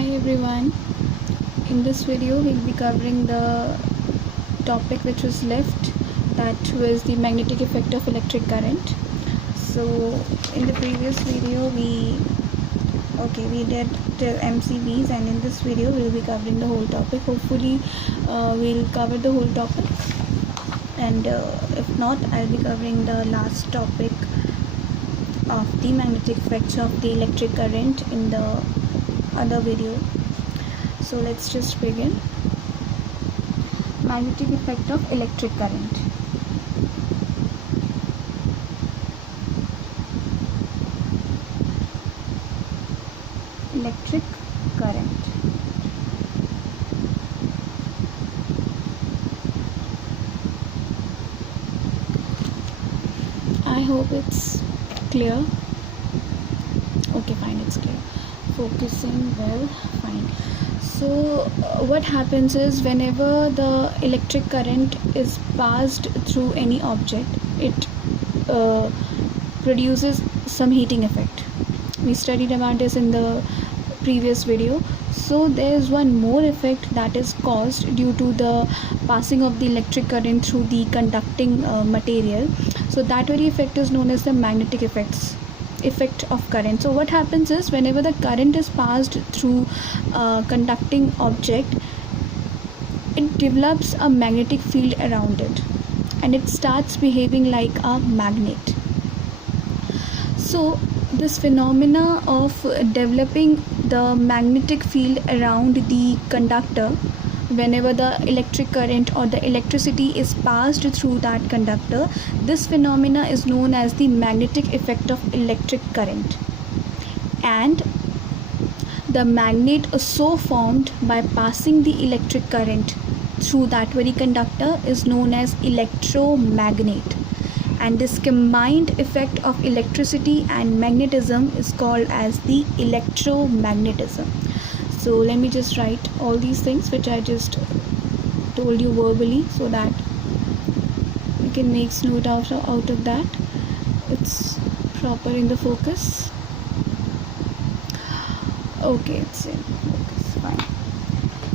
Hi everyone. In this video we'll be covering the topic which was left, that was the magnetic effect of electric current. So in the previous video we did till MCBs, and in this video we'll be covering the whole topic. Hopefully we'll cover the whole topic, and if not, I'll be covering the last topic of the magnetic effects of the electric current in the other video. So let's just begin. Magnetic effect of electric current. Electric current. I hope it's clear. Okay, fine, it's clear. Focusing well, fine. So what happens is, whenever the electric current is passed through any object, it produces some heating effect. We studied about this in the previous video. So there is one more effect that is caused due to the passing of the electric current through the conducting material. So that very effect is known as the magnetic effect of current. So what happens is, whenever the current is passed through a conducting object, it develops a magnetic field around it, and it starts behaving like a magnet. So this phenomena of developing the magnetic field around the conductor, whenever the electric current or the electricity is passed through that conductor, this phenomena is known as the magnetic effect of electric current. And the magnet so formed by passing the electric current through that very conductor is known as electromagnet. And this combined effect of electricity and magnetism is called as the electromagnetism. So let me just write all these things which I just told you verbally, so that you can make note out of that. It's proper in the focus. Okay, it's in focus, fine.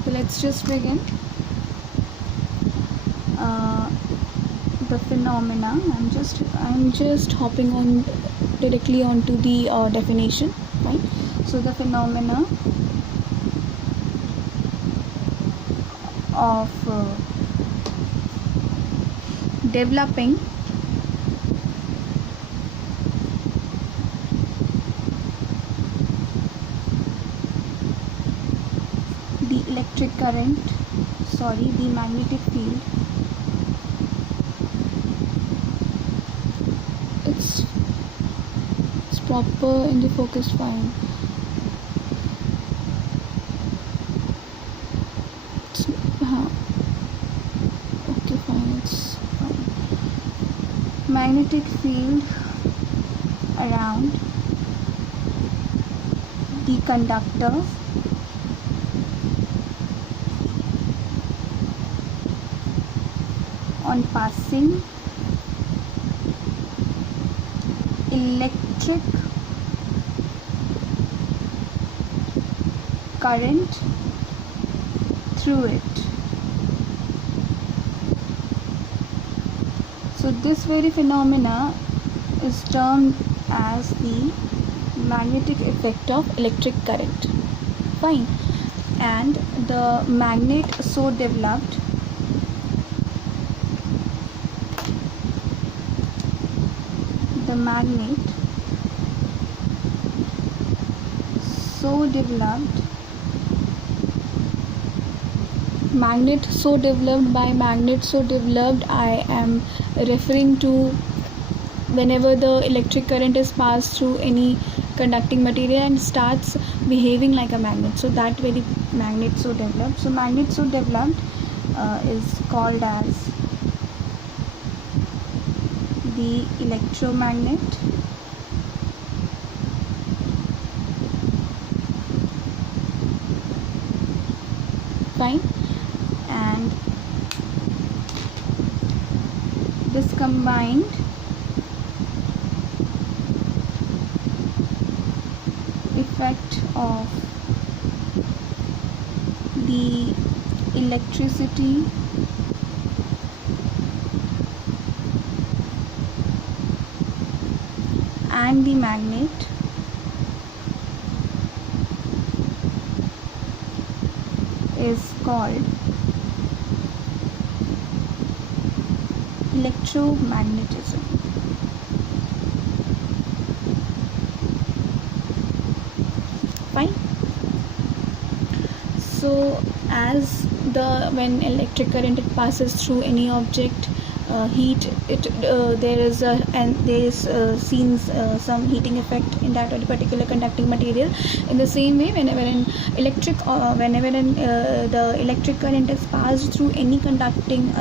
So let's just begin. The phenomena. I'm just hopping on directly onto the definition. Fine. So the phenomena of developing the electric current, the magnetic field. It's proper in the focus, fine. Okay, fine, it's fine. Magnetic field around the conductor on passing electric current through it. So this very phenomena is termed as the magnetic effect of electric current. Fine. And the magnet so developed magnet so developed I am referring to whenever the electric current is passed through any conducting material and starts behaving like a magnet. So that very magnet so developed. So magnet so developed is called as the electromagnet. Fine. And this combined effect of electricity and the magnet is called electromagnetism. Fine. So as when electric current passes through any object, heat it there is seen some heating effect in that particular conducting material. In the same way, whenever the electric current is passed through any conducting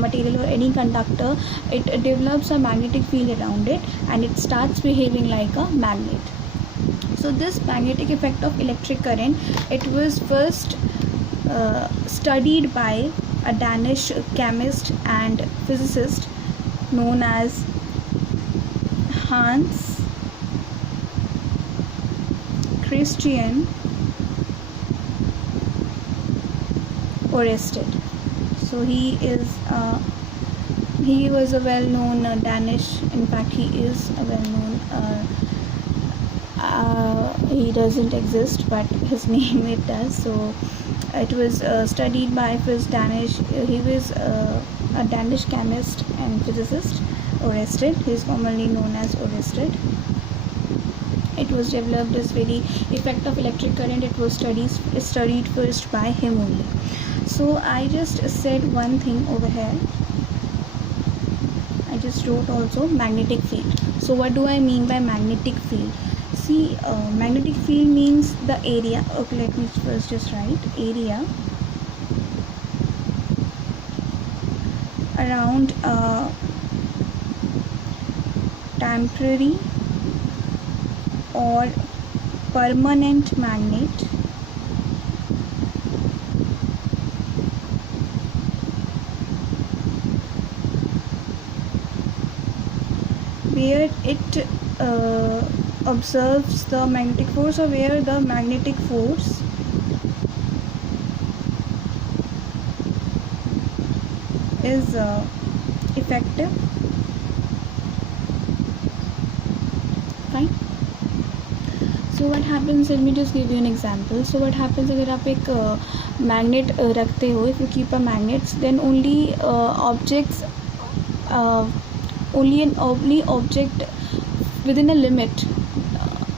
material or any conductor, it develops a magnetic field around it and it starts behaving like a magnet. So this magnetic effect of electric current, it was first studied by a Danish chemist and physicist known as Hans Christian Ørsted. So he was a well-known Danish. In fact, he is a well-known. He doesn't exist, but his name it does. So it was studied by first Danish. He was a Danish chemist and physicist, Ørsted. He is commonly known as Ørsted. It was developed, this very effect of electric current. It was studied first by him only. So I just said one thing over here. I just wrote also magnetic field. So what do I mean by magnetic field? See, magnetic field means the area. Okay, let me first just write area around a temporary or permanent magnet where it observes the magnetic force, or where the magnetic force is effective. Fine. So what happens, let me just give you an example. So what happens, अगर आप एक magnet रखते हो, if you keep a magnet, then only objects only object within a limit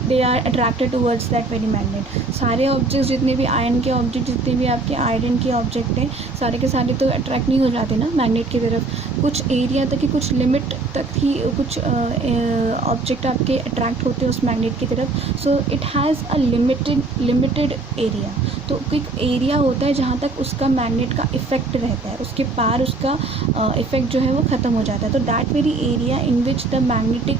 they are attracted towards that very magnet. सारे objects जितने भी iron के object, जितने भी आपके आयरन के ऑब्जेक्ट हैं, सारे के सारे तो अट्रैक्ट नहीं हो जाते ना मैग्नेट की तरफ. कुछ एरिया तक ही, कुछ लिमिट तक ही कुछ ऑब्जेक्ट आपके अट्रैक्ट होते हैं उस मैग्नेट की तरफ. So it has a limited area. तो एक एरिया होता है जहाँ तक उसका मैग्नेट का इफेक्ट रहता है, उसके पार उसका इफेक्ट जो है वो ख़त्म हो जाता है. तो that very area in which the magnetic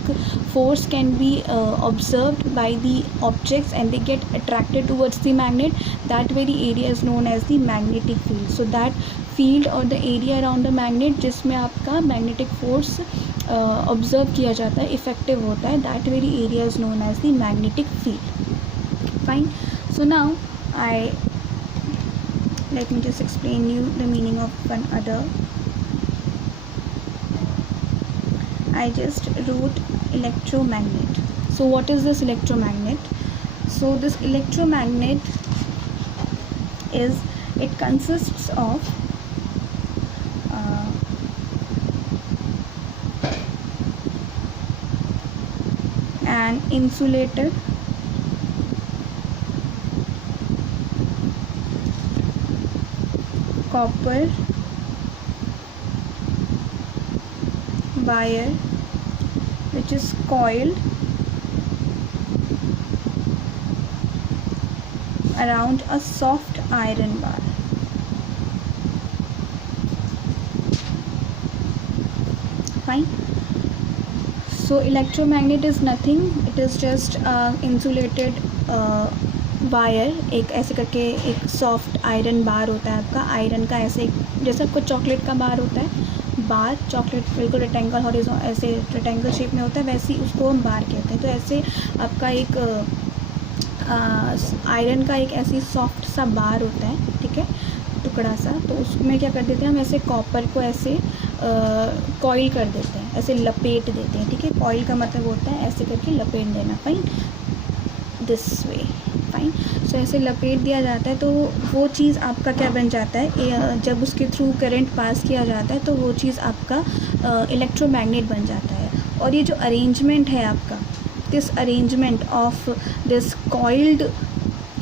force can be observed by the objects and they get attracted towards the magnet, that very area is known as the magnetic field. So that field or the area around the magnet जिसमें आपका magnetic force observe किया जाता है, effective होता है, that very area is known as the magnetic field. Fine. So now let me just explain you the meaning of one other. I just wrote electromagnet. So what is this electromagnet? So this electromagnet it consists of an insulator, copper wire which is coiled around a soft iron bar. Fine. So electromagnet is nothing, it is just insulated wire. एक ऐसे करके एक soft iron bar होता है आपका, iron का ऐसे जैसे आपको चॉकलेट का बार होता है, बार चॉकलेट बिल्कुल रेक्टेंगल हॉरिजॉन ऐसे रेक्टेंगल शेप में होता है, वैसे ही उसको हम बार कहते हैं. तो ऐसे आपका एक आयरन का एक ऐसी सॉफ्ट सा बार होता है, ठीक है. टुकड़ा सा, तो उसमें क्या कर देते हैं हम, ऐसे कॉपर को ऐसे कॉइल कर देते हैं, ऐसे लपेट देते हैं, ठीक है। कॉइल का मतलब होता है ऐसे करके लपेट देना, फाइन, दिस वे, फाइन। सो ऐसे लपेट दिया जाता है तो वो चीज़ आपका क्या बन जाता है, जब उसके थ्रू करंट पास किया जाता है तो वो चीज़ आपका इलेक्ट्रोमैग्नेट बन जाता है। और ये जो अरेंजमेंट है आपका, this arrangement of this coiled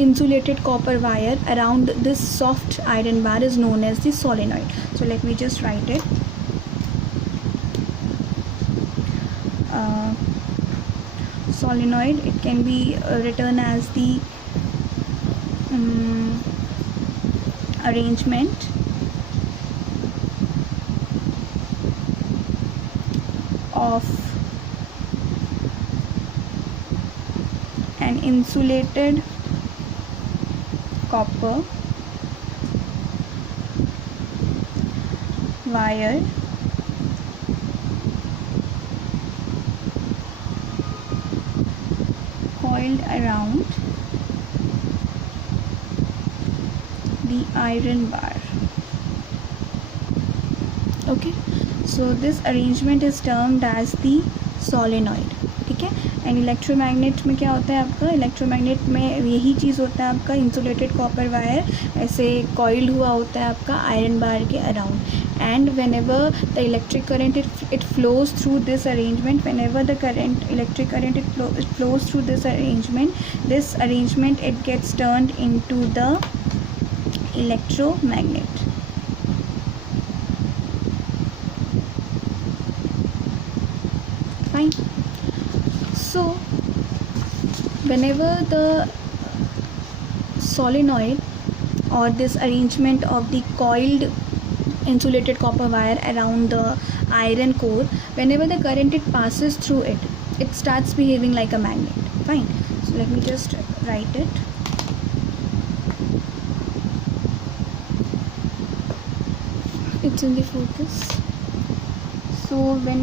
insulated copper wire around this soft iron bar is known as the solenoid. So let me just write it. Solenoid, it can be written as the arrangement of an insulated copper wire coiled around the iron bar. Okay, so this arrangement is termed as the solenoid, ठीक है। And electromagnet में क्या होता है आपका, electromagnet में यही चीज़ होता है आपका, इंसुलेटेड कॉपर वायर ऐसे कॉइल्ड हुआ होता है आपका आयरन बार के around. And whenever the electric current it flows through this arrangement, whenever the current electric current it flows through this arrangement it gets turned into the electromagnet. Fine. So whenever the solenoid or this arrangement of the coiled insulated copper wire around the iron core, whenever the current it passes through it, it starts behaving like a magnet. Fine. So let me just write it. It's in the focus. So when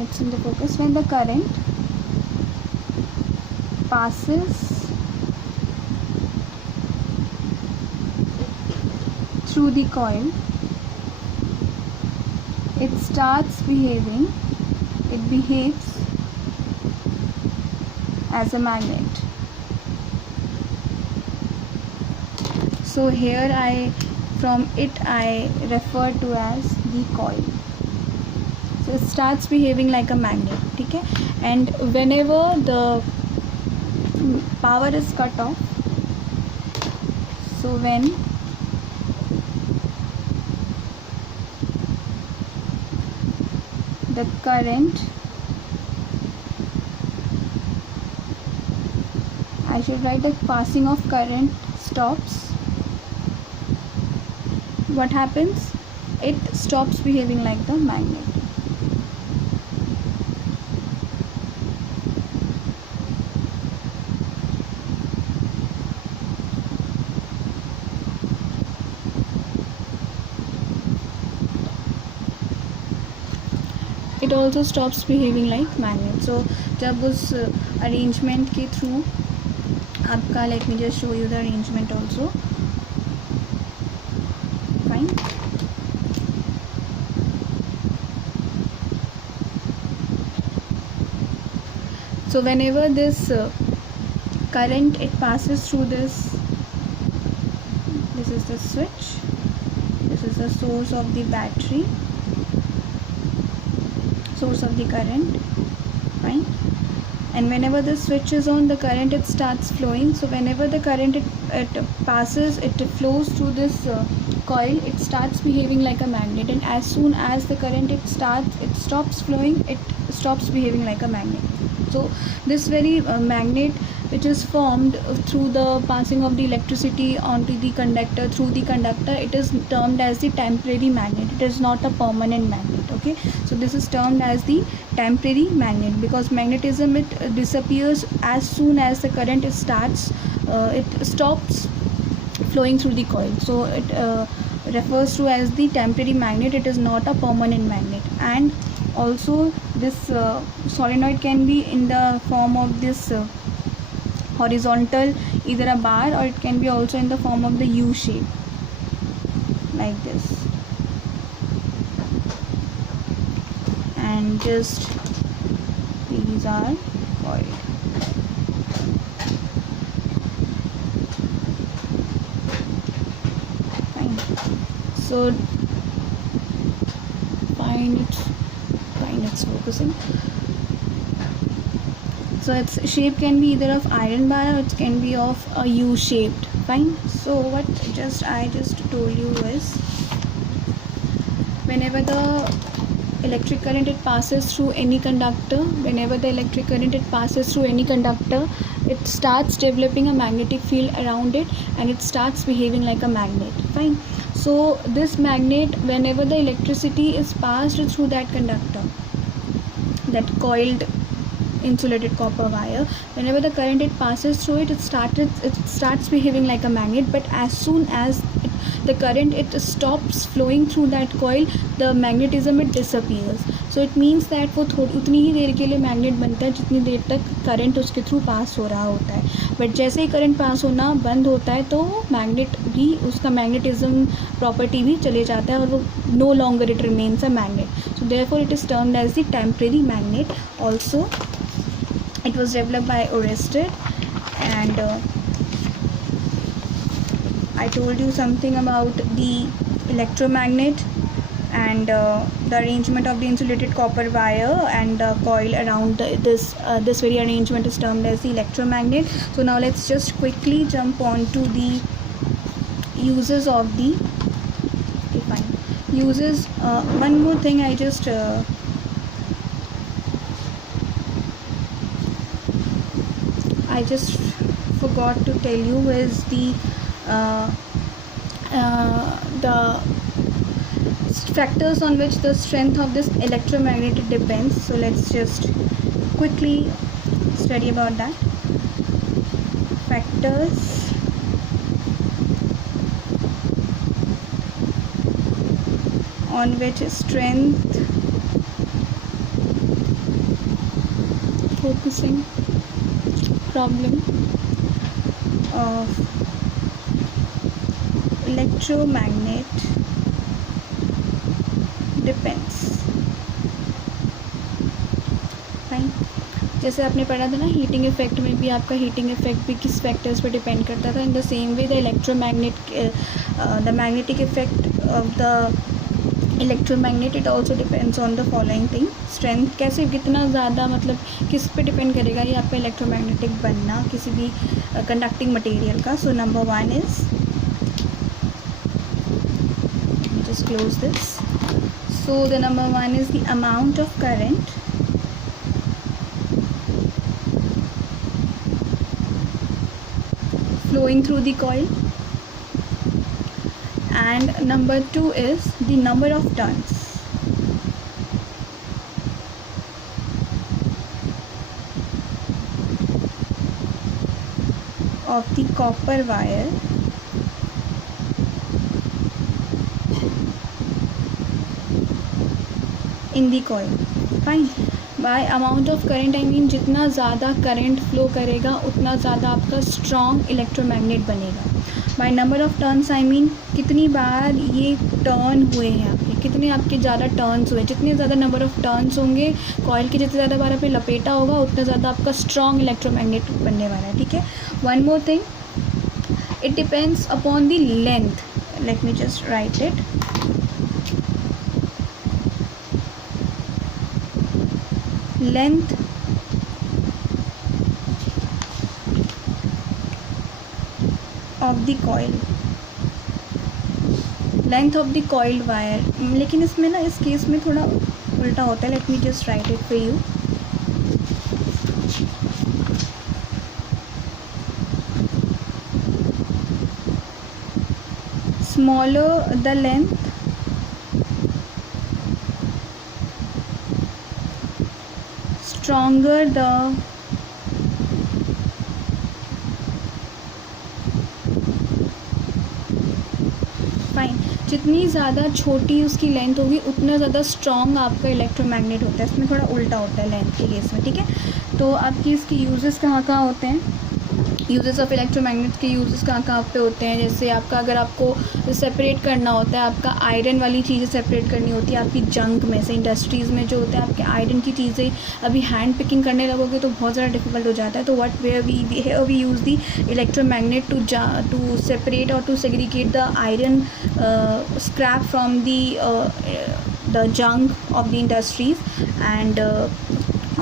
it's in the focus, when the current passes through the coil, it behaves as a magnet. So here I refer to as the coil. So it starts behaving like a magnet, ठीक है। And whenever the power is cut off, so when the current, I should write the passing of current stops, what happens, it stops behaving like the magnet. It also stops behaving like magnet. So जब उस arrangement के through आपका, let me just show you the arrangement also. Fine. So whenever this current it passes through this is the switch, this is the source of the battery, source of the current, fine. And whenever the switch is on, the current it starts flowing. So whenever the current it passes, it flows through this coil, it starts behaving like a magnet. And as soon as the current it stops flowing, it stops behaving like a magnet. So this very magnet which is formed through the passing of the electricity onto the conductor, through the conductor, it is termed as the temporary magnet. It is not a permanent magnet. Okay, so this is termed as the temporary magnet, because magnetism it disappears as soon as the current it stops flowing through the coil. So it refers to as the temporary magnet. It is not a permanent magnet. And also this solenoid can be in the form of this horizontal, either a bar, or it can be also in the form of the U shape, like this. And just these are coiled. Fine. So fine, it's focusing. So its shape can be either of iron bar, or it can be of a U shaped. Fine. So what I just told you is, whenever the electric current it passes through any conductor, it starts developing a magnetic field around it, and it starts behaving like a magnet. Fine. So this magnet, whenever the electricity is passed through that conductor, that coiled insulated copper wire, whenever the current it passes through it, it starts behaving like a magnet. But as soon as the current it stops flowing through that coil, the magnetism it disappears. So it means that वो उतनी ही देर के लिए magnet बनता है जितनी देर तक current उसके through pass हो रहा होता है. बट जैसे ही करंट पास होना बंद होता है तो मैग्नेट भी, उसका मैग्नेटिज्म प्रॉपर्टी भी चले जाता है, और वो no longer it remains a magnet. So therefore it is termed as the temporary magnet. Also it was developed by Oersted, and I told you something about the electromagnet and the arrangement of the insulated copper wire and the coil around this very arrangement is termed as the electromagnet. So now let's just quickly jump on to the uses of the uses. One more thing I just forgot to tell you is the factors on which the strength of this electromagnet depends. So let's just quickly study about that. Factors on which strength, focusing, problem of electromagnet depends. Fine. जैसे आपने पढ़ा था ना, heating effect में भी आपका heating effect भी किस फैक्टर्स पे डिपेंड करता था. In the same way the magnetic effect of the electromagnet it also depends on the following thing. Strength कैसे, कितना ज़्यादा, मतलब किस पे डिपेंड करेगा ये आपका इलेक्ट्रोमैग्नेटिक बनना किसी भी कंडक्टिंग मटेरियल का. So number 1 is, just close this. So the number 1 is the amount of current flowing through the coil, and number 2 is the number of turns of the copper wire in the coil. Fine. Bye amount of current I mean जितना ज़्यादा current flow करेगा उतना ज़्यादा आपका strong electromagnet बनेगा. By number of turns I mean कितनी बार ये turn हुए हैं आपके, कितने आपके ज़्यादा टर्न्स हुए. जितने ज़्यादा नंबर ऑफ टर्न्स होंगे कॉइल के, जितने ज़्यादा बार आपने लपेटा होगा उतना ज़्यादा आपका स्ट्रॉन्ग इलेक्ट्रोमैग्नेट बनने वाला है. ठीक है. One more thing, it depends upon the length. Let me just right it. Length of the coil, length of the coiled wire. लेकिन इसमें ना, इस केस में थोड़ा उल्टा होता है. Let me just right it for you. Smaller the length, stronger the fine. जितनी ज़्यादा छोटी उसकी लेंथ होगी उतना ज़्यादा स्ट्रॉन्ग आपका इलेक्ट्रोमैग्नेट होता है. इसमें थोड़ा उल्टा होता है लेंथ के केस में. ठीक है. तो आपकी इसकी यूजेस कहाँ कहाँ होते हैं. यूजेस ऑफ इलेक्ट्रोमैग्नेट के यूजेस कहाँ कहाँ पे होते हैं, जैसे आपका अगर आपको सेपरेट करना होता है, आपका आयरन वाली चीज़ें सेपरेट करनी होती है आपकी जंक में से, इंडस्ट्रीज़ में जो होता है आपके आयरन की चीज़ें अभी हैंड पिकिंग करने लगोगे तो बहुत ज़्यादा डिफिकल्ट हो जाता है। तो what where we use the electromagnet to separate और to segregate the iron scrap from the junk of the industries. And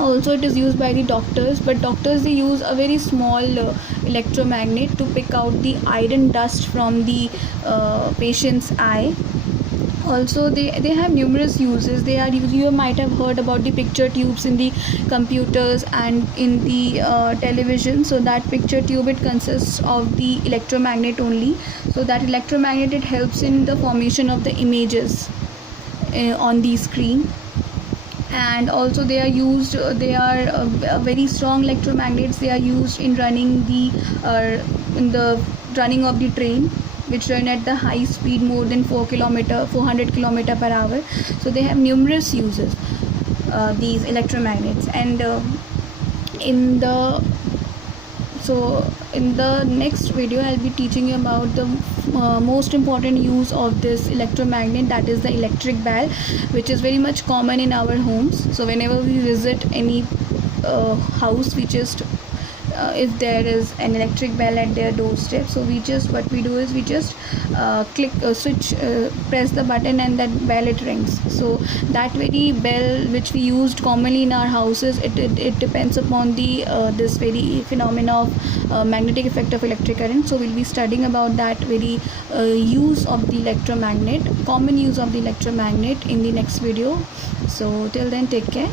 also it is used by the doctors, but doctors they use a very small electromagnet to pick out the iron dust from the patient's eye. Also they have numerous uses. You might have heard about the picture tubes in the computers and in the television. So that picture tube, it consists of the electromagnet only. So that electromagnet, it helps in the formation of the images on the screen. And also they are used, they are very strong electromagnets. They are used in running the running of the train, which run at the high speed more than 400 kilometer per hour. So they have numerous uses, these electromagnets. And in the next video I'll be teaching you about the most important use of this electromagnet, that is the electric bell, which is very much common in our homes. So whenever we visit any house, we just if there is an electric bell at their doorstep, so what we do is we just click switch press the button, and that bell, it rings. So that very bell which we used commonly in our houses, it depends upon the this very phenomena of magnetic effect of electric current. So we'll be studying about that very use of the electromagnet, common use of the electromagnet, in the next video. So till then, take care.